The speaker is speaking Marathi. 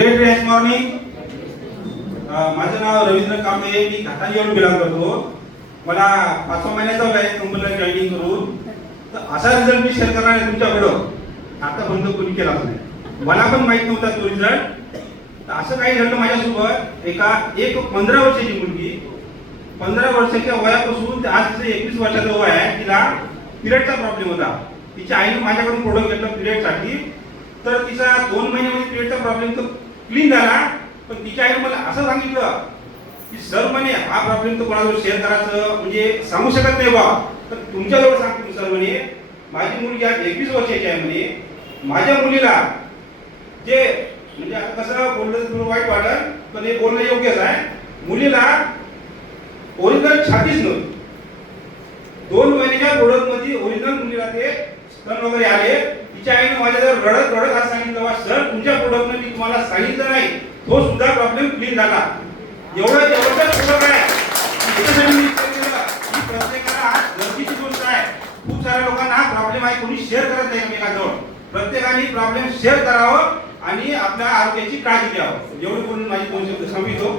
ग्रेट ग्रेट मॉर्निंग माझं नाव रवींद्र कांबळे मी घाटाजीवरून येऊन बिलॉंग करतो. मला पाचवा महिन्याचा आहे कंपनीला जॉईनिंग करून तर असा रिझल्ट मी शेअर करणार आहे तुमच्याकडं. आतापर्यंत कोणी केला नाही. मला पण माहीत नव्हता तो रिझल्ट तर असं काही घडलं माझ्यासोबत. एका एक पंधरा वर्षाची मुलगी पंधरा वर्षाच्या वयापासून ते आज तिचं एकवीस वर्षाचं वय आहे. तिला पिरियडचा प्रॉब्लेम होता. तिच्या आईने माझ्याकडून प्रोडक्ट घेतलं पिरियडसाठी तर तिचा दोन महिन्यामध्ये पिरियडचा प्रॉब्लेम तर क्लीन झाला पण तिच्या आईनं मला असं सांगितलं की सर म्हणे हा प्रॉब्लेम तर कोणाजवळ शेअर करायचं म्हणजे सांगू शकत नाही बा तर तुमच्याजवळ सांगतो सर म्हणे माझी मुलगी आज एकवीस वर्षाची आहे म्हणे. माझ्या मुलीला जे म्हणजे आता कसं बोललं थोडं वाईट वाटत पण हे बोलणं योग्यच आहे. मुलीला ओरिजिनल छातीच नव्हती. दोन महिन्याच्या प्रोडक्टमध्ये ओरिजिनल मुलीला ते स्तन वगैरे आले. तिच्या आईने माझ्याजवळ रडत रडत असं सांगितलं वा सर तुमच्या प्रोडक्टने मी तुम्हाला सांगितलं नाही. तो सुद्धा प्रॉब्लेम क्लीन झाला. एवढं जबरदस्त प्रोडक्ट आहे. त्याच्यासाठी मी प्रत्येकाला आज गरजेची गोष्ट आहे. खूप साऱ्या लोकांना हा प्रॉब्लेम आहे कोणी शेअर करत नाही एकमेकांजवळ प्रत्येकाने प्रॉब्लेम शेअर करावं आणि आपल्या आरोग्याची काळजी घ्यावं. एवढं बोलून माझी दोन शब्द संपितो